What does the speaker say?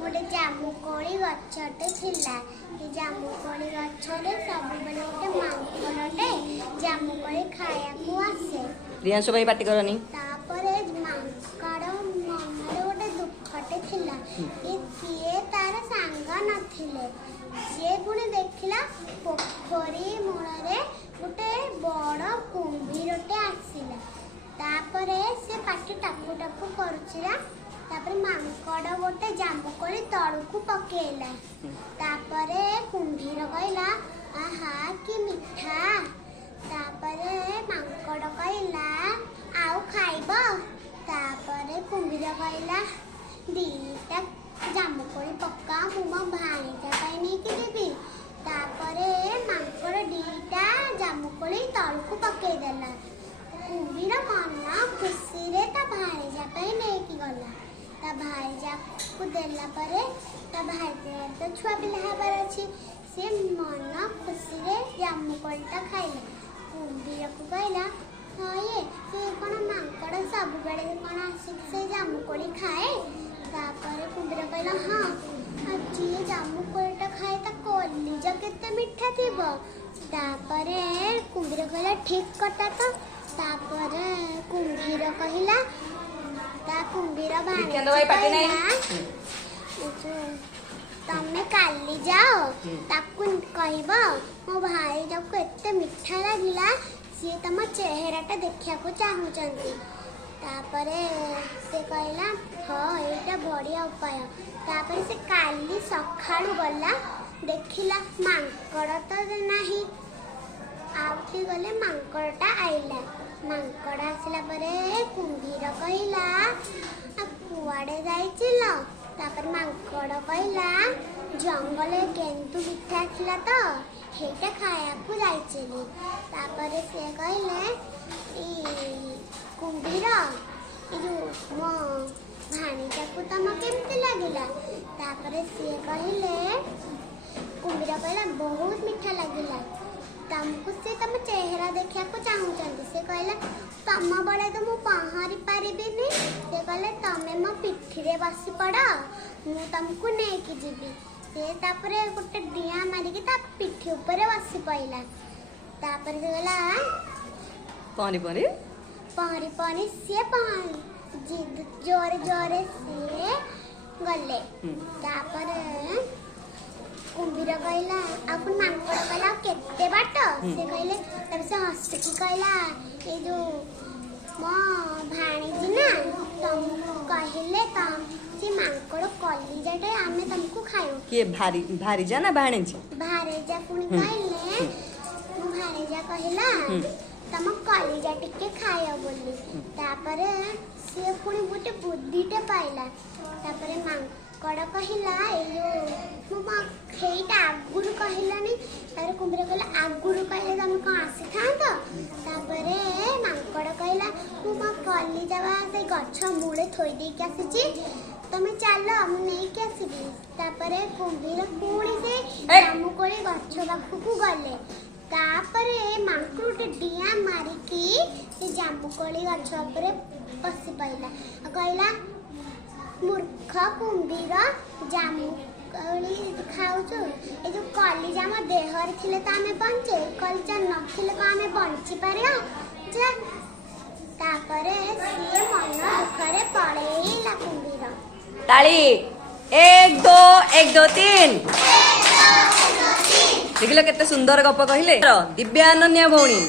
गोटे जामुकोली गछटे थिला जामुकोली गछरे सब बेले गोटे मांकड़टे जामुकोली खाया को आसे प्रियांशु भाई पार्टी करनी तापरे मांकड़ मनरे गोटे दुखटे थिला कि किए तार सांग नथिले से पुणी देखिला पोखरी मूଳରେ गोटे बड़ कुंभीरटे आसिला तापरे से पाटी टापू टापू करुचिला तापरे मांकड़ गोटे जामुकोली तळुकु पकेला तापरे कुंभीर कहला आहा कि मिठा तापरे मांकड़ कहला आउ खाइब तापरे कुंभीर कहला दीटा जामुकोली पक्का मु मो भाणीजा पाई नेकी देबी तापरे मांकड़ दीटा जामुकोली तळुकु पकेई देला कुंभीर मन खुशी रे ता भाणीजा पाई नेकी गला ता भाईजा को देला परे ता भाईजा तो छुआ पिला हबार अछि से मन खुशी रे जामुकोलीटा खाइला कुंभीर को कहला हाँ ये से कोन मांकड़ सब बेले कोन आसी से जामुकोली खाए तापरे कुंभीर कहला हाँ आज ये जामुकोलीटा खाए ता कलिजा केते मिठा थिबो तापरे कुंभीर कहला ठीक कटा तो तापरे कुंभीर कहला ता कुंभीर तमे काली जाओ ताकू कहब मो भाई जाको एते मिठा लागिला सी तम चेहराटा देखिया को चाहूचंती तापरे से कहला हाँ एटा बढ़िया उपाय तापरे से काली सखाळु गला देखिला मांकड़ तो नाही आउठी गले मांकड़टा आइला मांकड़ आसला परे कुंभीर कहला कुआडे जाइचिल तापर मांकड़ कहला जंगल केंतु मिठा थिला तो हेटा खाया को जाइचिली तापर से कहले ई कुंभीर ई जो मो भाणीजा को तम केमती लागिला तापर से कहले कुंभीर कहला बहुत मिठा लागिला तमको से तम चेहरा देखिया को चाहूचंती से कहला तम बड़े तो मु पहाड़ी पारिबिनी से कहले तमे मो पिठी रे बसी पड़ा मु तमको नेकी जीबी से तापरे गोटे डिया मारी के ता पिठी ऊपर बसी पइला तापरे से कहला पानी पानी पानी पानी से पानी जिद जोरे जोरे से गले तापरे कुंभीर कहला अपन मांकड़ कहला केते बाट से कहले तब से हंस के कहला ए जो मो भाणीजी ना तुम कहले तम से मांकड़ कलिजाटे आमे तुमको खायो के भारी भारीजा ना भाणीजी भारीजा पुनी कहले मो भाणीजा कहला तम कलिजा टिके खायो बोली तापरे से पुनी गोटे बुद्धिटे पाइला तापरे मांकड़ कहला ए जो मो खेईटा आगुरु कहलानी तारे कुंभीर कहला आगुरु कहले तमे को आसी थांत तापरे मांकड़ कहला मु मा कली जावा से गछ मूळे थोई दे के आसीची तमे चालो मु नै के आसीबी तापरे कुंभीर पुणी से जामुकोली गछ पाखु गले तापरे मांकड़टे डिया मारी की से जामुकोली गछ ऊपर बसी पइला कहला मूर्ख कुंभीर जामु कली खाउछु ए जो कलिजा म देहर थिले त आमे बंचे कलिजा नथिले को आमे बंची पारियो जे तापरे से मन दुखरे पळेइला कुंभीर ताली 1 2 1 2 3 देखिलो केते सुंदर गप कहिले दिव्या अनन्या भौणी